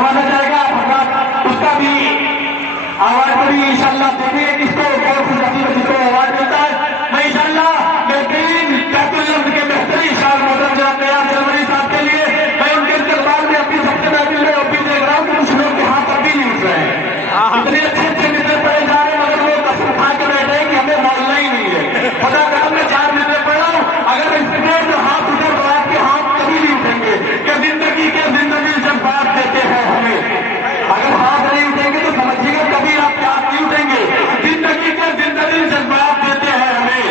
नवाजा जाएगा। उसका भी अवार्ड को भी इंशाल्लाह देंगे किसको जिसको अवार्ड मिलता है। मैं इंशाल्लाह बेहतरीन कैपुलम के बेहतरीन शायर मोहतरम जनाब तैयार जनवरी साहब के लिए मैं उनके दरबार में अपनी सबसे महफिल में अपनी देख रहा हूँ कि कुछ लोग के हाथ अभी नहीं उठ रहे हैं। इतने अच्छे मित्र पड़े जा रहे हैं मगर वो कसम खा के बैठे हैं कि हमें मोहल्ला ही नहीं है। पता कर मैं 4 मित्र पढ़ रहा हूँ, अगर इसमें जो हाथ उठे तो आपके हाथ कभी नहीं उठेंगे कि जिंदगी जज्बात देते हैं हमें। अगर हाथ नहीं उठेंगे तो समझिएगा कभी आपके हाथ नहीं उठेंगे। जिंदगी जज्बात देते हैं हमें।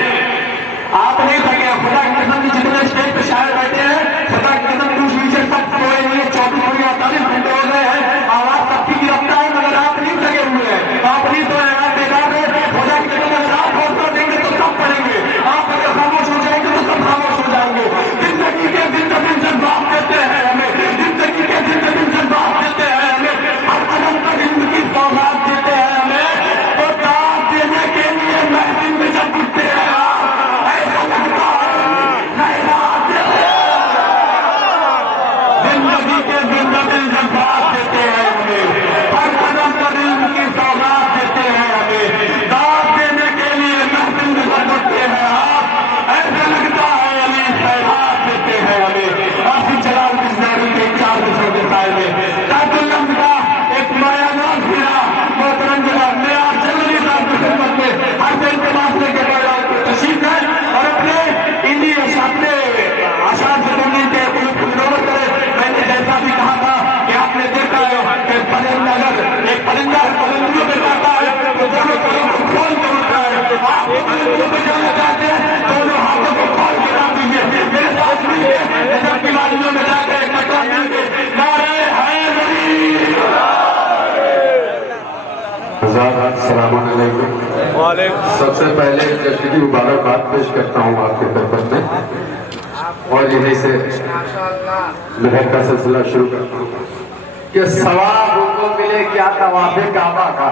आप नहीं थके, खुदा की कसम जितने स्टेज पे शायर बैठे हैं, खुदा की कसम दूसरी सब सोए हुए 24 घंटे हो गए हैं, आवाज सबकी गिरफ्तार है मगर आप नहीं थके हुए हैं। आप नहीं सोए, आप बेकार है। खुदा की कसम अगर आप हौसला देंगे तो सब पढ़ेंगे, आप अगर खामोश हो जाएंगे तो सब खामोश हो जाएंगे। जिंदगी जज्बात देते हैं हमें, जिंदगी जज्बात देते हैं हमें, हर कदम पर जिंदगी सौगात देते हैं हमें। तो दाद देने के लिए महफिल में जब उठते हैं ऐसा लगता है खैरात जिंदगी जज्बात देते हैं हमें, हर कदम पर जिंदगी सौगात देते हैं हमें। दाद देने के लिए महफिल में जब उठते हैं आप ऐसा लगता है अली खैरात देते हैं हमें। आसिफ जलाल बिस्तारी के 4 दूसरों के साए में ताजुल्लम का एक मायानाज फिरा मोहतरम जनाब मैं आज जनवरी साहब की खिदमत में हर दिन के मामले के बाद तशरीफ है और अपने अपने आशान से बोलने के पुनर्वत करें। मैंने जैसा भी कहा था कि आपने देखा है कि परिंदा अगर एक परिंदा पलंगियों में जाता है तो दोनों कदम को खोल कर उठता है। आप पलंगियों में जाना चाहते हैं दोनों हाथों को खोल के डाल दीजिए। मेरे साथ मिलिए सबकी वादियों में जाकर कटरा मिलके नारे सबसे पहले जश्न की मुबारकबाद पेश करता हूँ आपके खिदमत में और यहीं से मेहर का सिलसिला शुरू करता हूँ कि सवाब उनको मिले क्या तवाफ़े काबा का।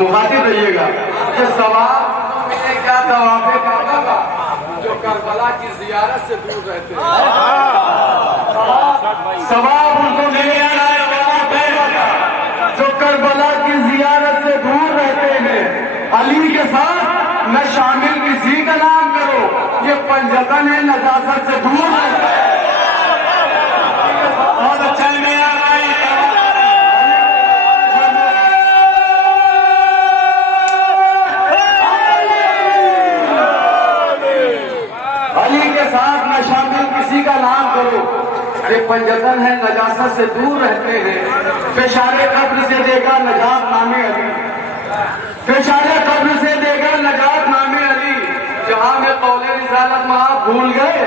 मुखातिब रहिएगा कि सवाब उनको मिले क्या तवाफ़े काबा का जो करबला की जियारत से दूर रहते हैं। सवाब उनको मिले जो करबला की जियारत से दूर रहते हैं। अली के साथ न शामिल किसी का नाम करो, ये पंजतन है नजासत से दूर रहते हैं। बहुत अच्छा अली के साथ न शामिल किसी का नाम करो, ये पंजतन है नजासत से दूर रहते हैं। पेशारे कब्र से देगा नजात नामे अली, पेशारे कब्र से देगा नजात नामे अली, जहां में कौले रिसालत में आप भूल गए।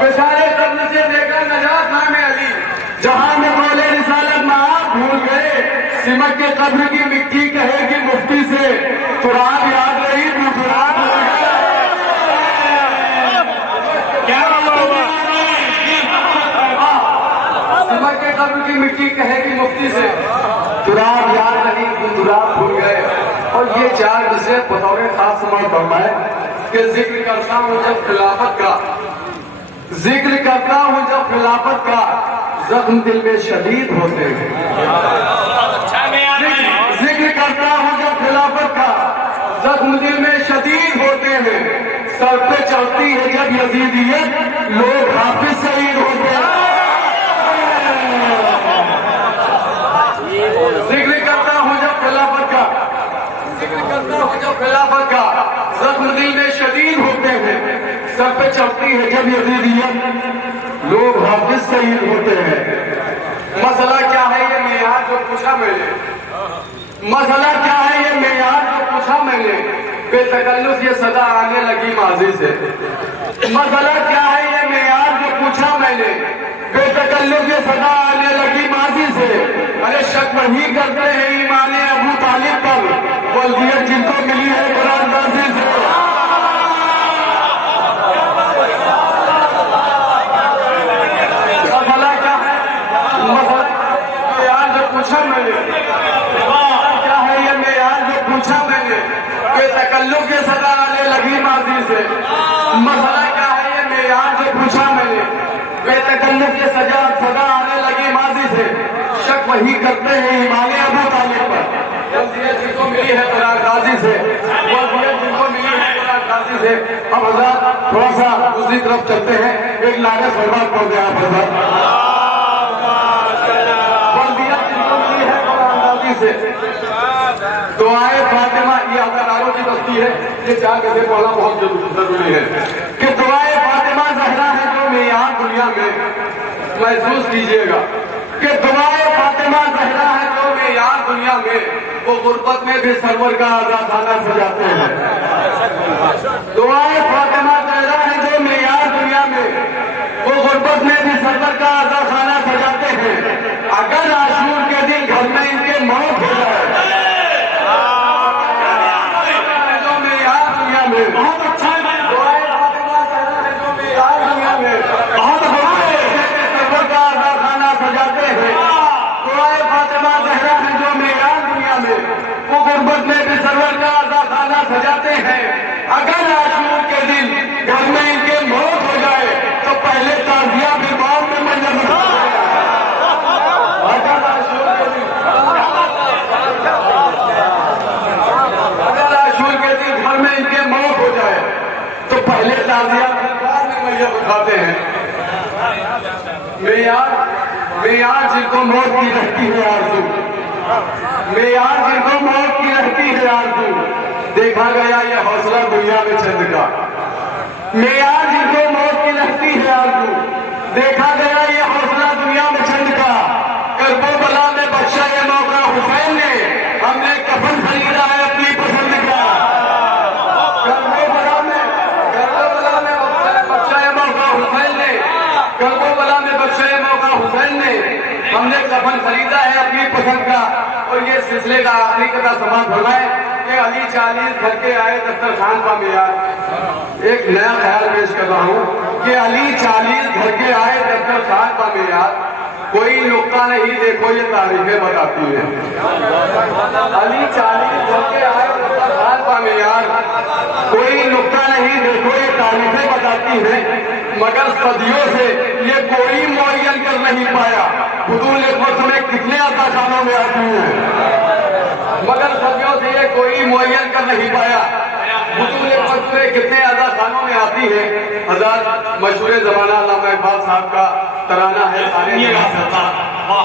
पेशारे कब्र से देगा नजात नामे अली, जहां में कौले रिसालत में आप भूल गए। सिमक के कब्र की मिट्टी कहेगी मुफ्ती से तुराब याद रही तू तुराब के कब्र की मिट्टी कहेगी मुफ्ती से तुराब याद नहीं तुराब भूल गए। और ये 4 विषय बतौर खास समझ फरमाए कि जिक्र करता हूँ जब खिलाफत का, जिक्र करता हूँ जब खिलाफत का, जख्म दिल में शदीद होते हैं। जिक्र करता हूँ जब खिलाफत का, जख्म दिल में शदीद होते हैं। सर पे चढ़ती है जब यजीदियत लोग हाफिज शहीद होते हैं। जिक्र करता हूँ जब खिलाफत का, जिक्र करता हूँ जब खिलाफत का, जख्म दिल में शदीद होते हैं। सर पे चढ़ती है जब यजीदियत लोग हाफिज शहीद होते हैं। मसला क्या है ये मेयार जो पूछा मैंने, मसला क्या है ये मेयार जो पूछा मैंने, बेतकल्लुफ ये सदा आने लगी माजी से। मसला क्या है ये मेयार जो पूछा मैंने, बेतकल्लुफ ये सदा आने लगी माजी से। अरे शक वही करते हैं ईमान अबू तालिब पर, वल्दियत जिनको मिली है कुरान गाजी से। मसला क्या है, मसला यार जो पूछा मैंने, क्या है ये मेयार जो पूछा मैंने, बेतकल्लुफ ये सदा आने लगी माजी से। मसला क्या है ये मेयार जो पूछा मैंने, बेतकल्लुफ ये सदा आने लगी माजी से। वही करते हैं हिमालय अबू तालिब पर। वसीयत जिनको मिली है कुरान गाजी से, वसीयत जिनको मिली है कुरान गाजी से। अब हज़रात थोड़ा सा दूसरी तरफ चलते हैं, एक लागत फरमात पड़ गया आप हज़रात। वसीयत जिनको मिली है कुरान गाजी से, दुआए फातिमा, ये अदाकारों की बस्ती है, ये 4 गज़लें पढ़ना बहुत जरूरी है कि दुआए फातिमा ज़हरा है जो मेयार दुनिया में, महसूस कीजिएगा कि दुआए फातिमा ज़हरा है जो मेयार दुनिया में, वो गुर्बत में भी सरवर का आज़ाद खाना सजाते हैं। दुआए फातिमा ज़हरा है जो मेयार दुनिया में, वो गुर्बत में भी सरवर का आज़ाद खाना सजाते हैं। अगर आशूर के दिन घर में इनके मौत हो जाए, बहुत अच्छा है, दुआए फातिमा ज़हरा है जो मेयार दुनिया में, बहुत सरवर का आज़ाद खाना सजाते हैं। दुआए फातिमा ज़हरा है जो मेयार दुनिया में, वो गुर्बत में भी सरवर का आज़ाद खाना सजाते हैं। अगर आशूर के दिन घर में इनके मौत हो जाए तो पहले ताज़िया फिर बाद में मंजर अगर आशूर के दिन, अगर आशूर के दिन घर में इनके मौत हो जाए तो पहले ताज़िया फिर बाद में मंजर उठाते हैं। मेयार जिनको मौत की रहती है आरज़ू, मेयार जिनको मौत की रहती है आरज़ू, देखा गया ये हौसला दुनिया में चंद का। मेयार जिनको मौत की रहती है आरज़ू, देखा गया ये हौसला दुनिया में चंद का। करबला में बख्शा ये मौका हुसैन ने, हमने कफन खरीदा है अपनी पसंद का। करबला में बख्शा ये मौका हुसैन ने, करबला में बख्शा ये मौका हुसैन ने, हमने कफन खरीदा है अपनी पसंद का। और ये सिलसिले का आखिरी का समाप्त हो रहा है कि अली 40 घर के आए दस्तरखान का मेयार। एक नया ख्याल पेश कर रहा हूँ कि अली 40 घर के आए दस्तरखान का मेयार, कोई नुक्ता नहीं देखो ये तारीखें बताती है। अली 40 घर के आए दस्तरखान का मेयार, कोई नुक्ता नहीं देखो ये तारीखें बताती है। मगर सदियों से ये कोई मुअय्यन कर नहीं पाया हुदूल वक्त में कितने अदाखानों में आती है। मगर सदियों से ये कोई मुअय्यन कर नहीं पाया हुदूल वक्त में कितने अदाखानों में आती है। हज़ार मशहूर ज़माना अल्लामा इकबाल साहब का तराना है,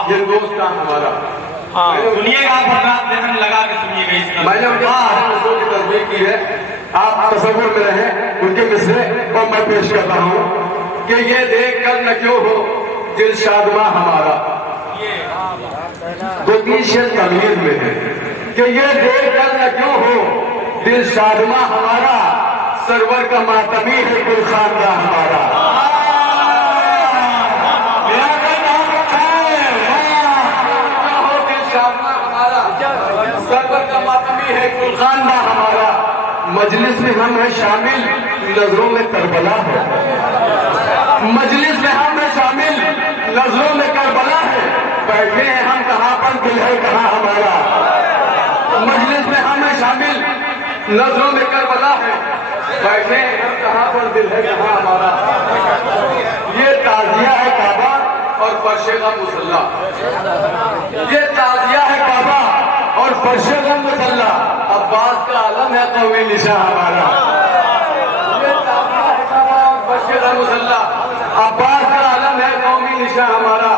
हिंदुस्तान हमारा। सुनिएगा, लगा के सुनिएगा। मैंने उनके की तस्वीर की है, आप तस्वीर में रहे उनके मिसरे को मैं पेश करता हूँ कि ये देख कर न क्यों हो दिल शादमा हमारा। 2-3 शेर तमीर में है कि ये देख कर न क्यों हो दिल शादमा हमारा, सरवर का मातमी है कुल खानदा हमारा। सरवर का मातमी है कुल खानदा हमारा। मजलिस में हम है शामिल, नजरों में करबला है। मजलिस में हम है शामिल, नजरों में करबला है। बैठे हैं हम कहाँ पर, दिल है कहाँ हमारा। मजलिस में हम है शामिल, नजरों में करबला है। बैठे हैं हम कहाँ पर, दिल है कहाँ हमारा। ये ताजिया है काबा और फर्शे का मुसल्ला। ये ताजिया है काबा और फर्शे का मुसल्ला। अब्बास का आलम है कौमी निशान हमारा। ये ताजिया है काबा और फर्शे का मुसल्ला। अब्बास का आलम है कौमी निशान हमारा।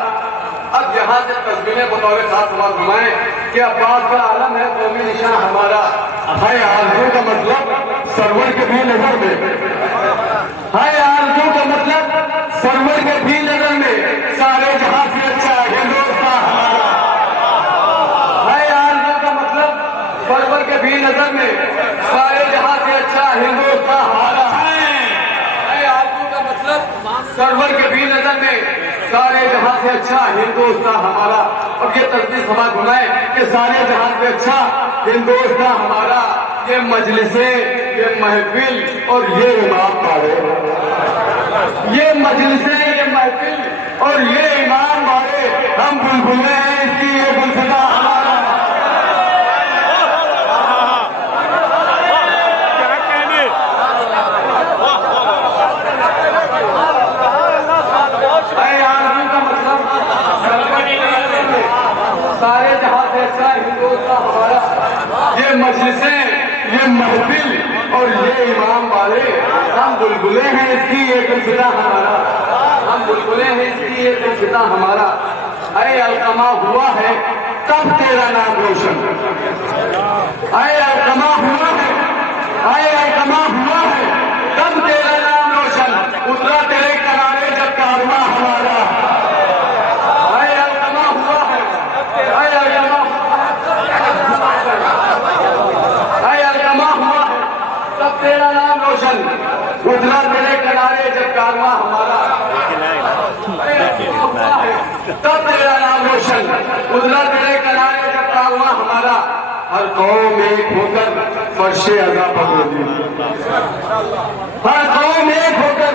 अब यहाँ से तस्वीरें बतौर खास समाज घुमाएं कि अब्बास का आलम है कौमी निशान हमारा। है आरज़ू का मतलब सरवर के भी नजर में, है आरज़ू का मतलब सरवर के भी नजर में सारे जहां से अच्छा हिंदुस्तान हमारा। है आरज़ू का मतलब सरवर के भी नजर में सारे जहां से अच्छा हिंदुस्तान हमारा। है आरज़ू का मतलब सरवर के भी नजर में सारे जहां से अच्छा हिंदुस्तान हमारा। अब ये तस्वीर समाज घुमाए कि सारे जहां से अच्छा हिंदुस्तान हमारा। ये मजलिसे, ये महफिल और ये इमाम बारे, ये मजलिसे, ये महफिल और ये इमाम बारे, हम बुलबुलें हैं इसकी ये गुलसिता हमारा। मजलिसें, ये महफिल और ये इमाम वाले, हम बुलबुले हैं इसकी ये दिलसिता हमारा, हम बुलबुले हैं इसकी ये दिलसिता हमारा। ऐ अलकमा हुआ है तब तेरा नाम रोशन, ऐ अलकमा हुआ है, ऐ अलकमा हुआ है तब तेरा नाम रोशन, उतरा तेरे किनारे जब कारवा हमारा। ऐ अलकमा हुआ है, ऐ अलकमा, ऐ अलकमा हुआ है तब तेरा नाम रोशन, उतरा तेरे किनारे जब कारवा हमारा। तब तेरा नाम रोशन, उजला तेरे किनारे जब कारवा हमारा। हर कौम एक होकर फर्शे अज़ा पर बोली, हर कौम एक होकर,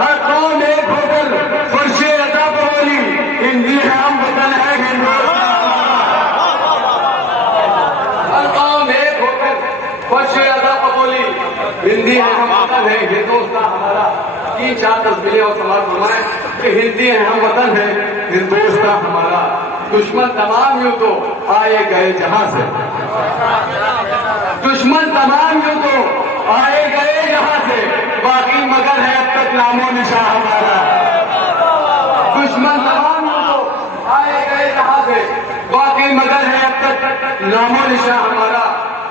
हर कौम एक होकर फर्शे अज़ा पर बोली। हिंदी है हम वतन है हिंदुस्तान, हर कौम एक होकर फर्शे अज़ा पर बोली। हिंदी है हम वतन है हिंदुस्तान हमारा। 3-4 तस्वीरें और सवाल फरमाए कि हिंदी है हम वतन है हिंदुस्तान हमारा। दुश्मन तमाम यूं तो आए गए जहां से, दुश्मन तमाम यूं तो आए गए जहां से, बाकी मगर है अब तक नामो निशा हमारा। दुश्मन तमाम यूं तो आए गए जहां से, बाकी मगर है अब तक नामो निशा हमारा।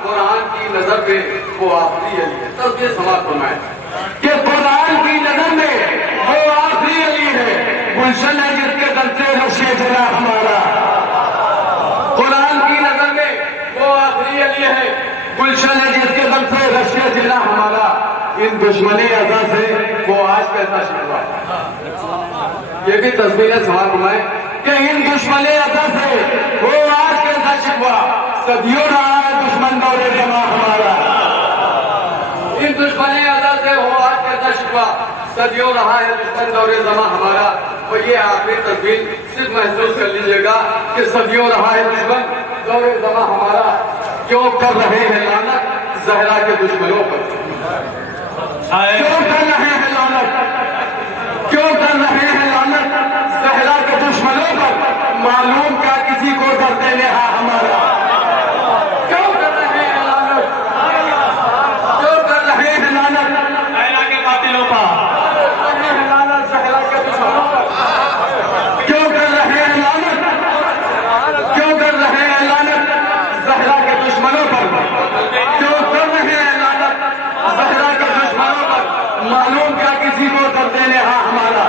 कुरान की नजर पे वो आखिरी अली है। तब ये समाज फरमाए कि कुरान की नजर में वो आखिरी अली है, गुलशन है जिसके दर से नक्शे जला हमारा। कुरान की नजर में वो आखिरी अली है, गुलशन है जिसके दर से नक्शे जला हमारा। इन दुश्मनी अज़ा से वो आज कैसा शिकवा, ये भी तस्वीरें सवाल घुमाए कि इन दुश्मनी अज़ा से वो आज कैसा शिकवा। सदियों रहा है दुश्मन दौरे जमा हमारा, इन दुश्मनी अज़ा से वो आज कैसा शिकवा। सदियों रहा है दुश्मन दौरे जमा हमारा। और ये आखिरी तस्वीर सिर्फ महसूस कर लीजिएगा कि सदियों रहा है दुश्मन दौरे जमा हमारा। क्यों कर रहे हैं लानत ज़हरा के दुश्मनों पर, क्यों कर रहे हैं लानत, क्यों कर रहे हैं लानत ज़हरा के दुश्मनों पर। मालूम क्या किसी को डरते नेहा हमारा। क्यों कर रहे हैं लानत, क्यों कर रहे हैं लानत ज़हरा के कातिलों पर, ज़हरा के दुश्मनों पर। क्यों कर रहे हैं लानत, क्यों कर रहे हैं लानत ज़हरा के दुश्मनों पर, क्यों कर रहे हैं लानत ज़हरा के दुश्मनों पर। मालूम क्या किसी को दर्द नेहा हमारा।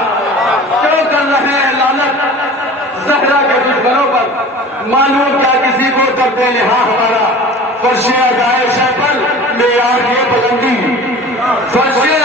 क्यों कर रहे हैं लानत ज़हरा के दुश्मनों पर, मालूम क्या किसी को दर्द नेहा हमारा। फर्शे अज़ाए शह पर मेयार ये बुलंदी, फर्शे